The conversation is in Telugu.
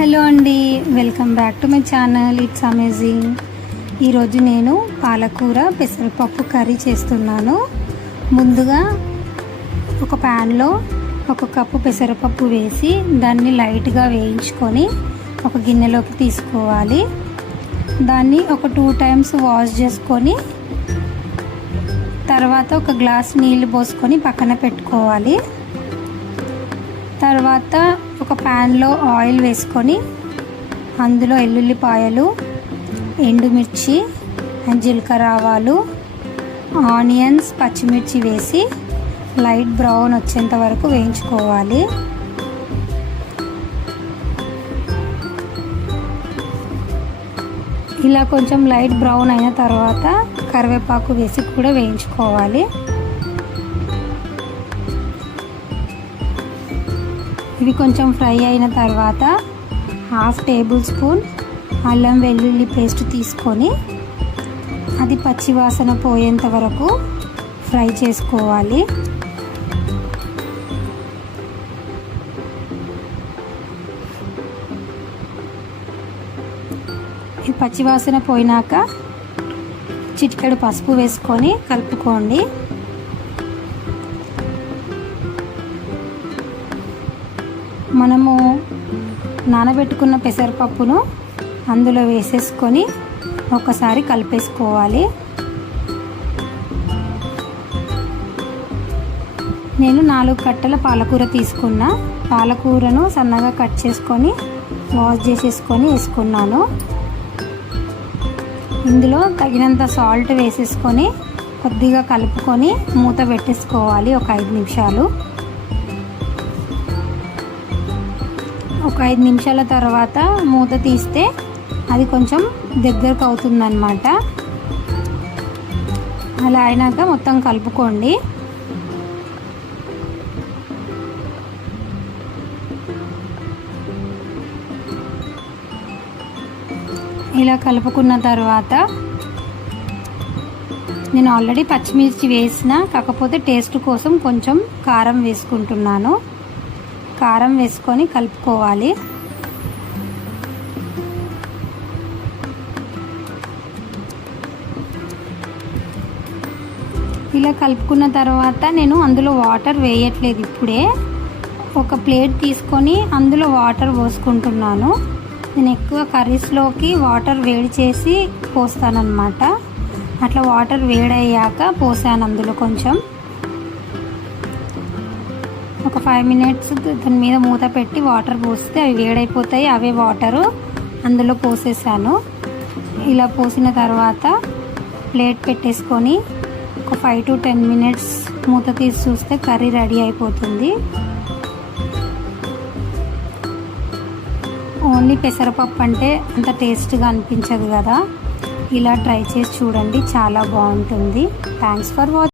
హలో అండి, welcome back to my channel. It's amazing. ఈరోజు నేను పాలకూర పెసరపప్పు కర్రీ చేస్తున్నాను. ముందుగా ఒక ప్యాన్లో 1 కప్పు పెసరపప్పు వేసి దాన్ని లైట్గా వేయించుకొని ఒక గిన్నెలోకి తీసుకోవాలి. దాన్ని ఒక 2 టైమ్స్ వాష్ చేసుకొని తర్వాత ఒక గ్లాస్ నీళ్ళు పోసుకొని పక్కన పెట్టుకోవాలి. తర్వాత ఒక ప్యాన్లో ఆయిల్ వేసుకొని అందులో ఎల్లుల్లిపాయలు, ఎండుమిర్చి అండ్ జీలకర్ర ఆవాలు, ఆనియన్స్, పచ్చిమిర్చి వేసి లైట్ బ్రౌన్ వచ్చేంత వరకు వేయించుకోవాలి. ఇలా కొంచెం లైట్ బ్రౌన్ అయిన తర్వాత కరివేపాకు వేసి కూడా వేయించుకోవాలి. ఇవి కొంచెం ఫ్రై అయిన తర్వాత 1/2 టేబుల్ స్పూన్ అల్లం వెల్లుల్లి పేస్ట్ తీసుకొని అది పచ్చి వాసన పోయేంత వరకు ఫ్రై చేసుకోవాలి. ఈ పచ్చి వాసన పోయినాక చిటికెడు పసుపు వేసుకొని కలుపుకోండి. మనము నానబెట్టుకున్న పెసరపప్పును అందులో వేసేసుకొని ఒకసారి కలిపేసుకోవాలి. నేను 4 కట్టల పాలకూర తీసుకున్న. పాలకూరను సన్నగా కట్ చేసుకొని వాష్ చేసేసుకొని వేసుకున్నాను. ఇందులో తగినంత సాల్ట్ వేసేసుకొని కొద్దిగా కలుపుకొని మూత పెట్టేసుకోవాలి ఒక 5 నిమిషాలు. ఒక 5 నిమిషాల తర్వాత మూత తీస్తే అది కొంచెం దగ్గరకు అవుతుందన్నమాట. అలా అయినాక మొత్తం కలుపుకోండి. ఇలా కలుపుకున్న తర్వాత నేను ఆల్రెడీ పచ్చిమిర్చి వేసిన, కాకపోతే టేస్ట్ కోసం కొంచెం కారం వేసుకుంటున్నాను. కారం వేసుకొని కలుపుకోవాలి. ఇలా కలుపుకున్న తర్వాత నేను అందులో వాటర్ వేయట్లేదు. ఇప్పుడే ఒక ప్లేట్ తీసుకొని అందులో వాటర్ పోసుకుంటున్నాను. నేను ఎక్కువ కర్రీస్లోకి వాటర్ వేడి చేసి పోస్తానన్నమాట. అట్లా వాటర్ వేడయ్యాక పోసాను అందులో కొంచెం. ఒక 5 మినిట్స్ దాని మీద మూత పెట్టి వాటర్ పోస్తే అవి వేడైపోతాయి. అవే వాటరు అందులో పోసేసాను. ఇలా పోసిన తర్వాత ప్లేట్ పెట్టేసుకొని ఒక 5 to 10 మినిట్స్ మూత తీసి చూస్తే కర్రీ రెడీ అయిపోతుంది. ఓన్లీ పెసరపప్పు అంటే అంత టేస్ట్గా అనిపించదు కదా. ఇలా ట్రై చేసి చూడండి, చాలా బాగుంటుంది. Thanks for watching.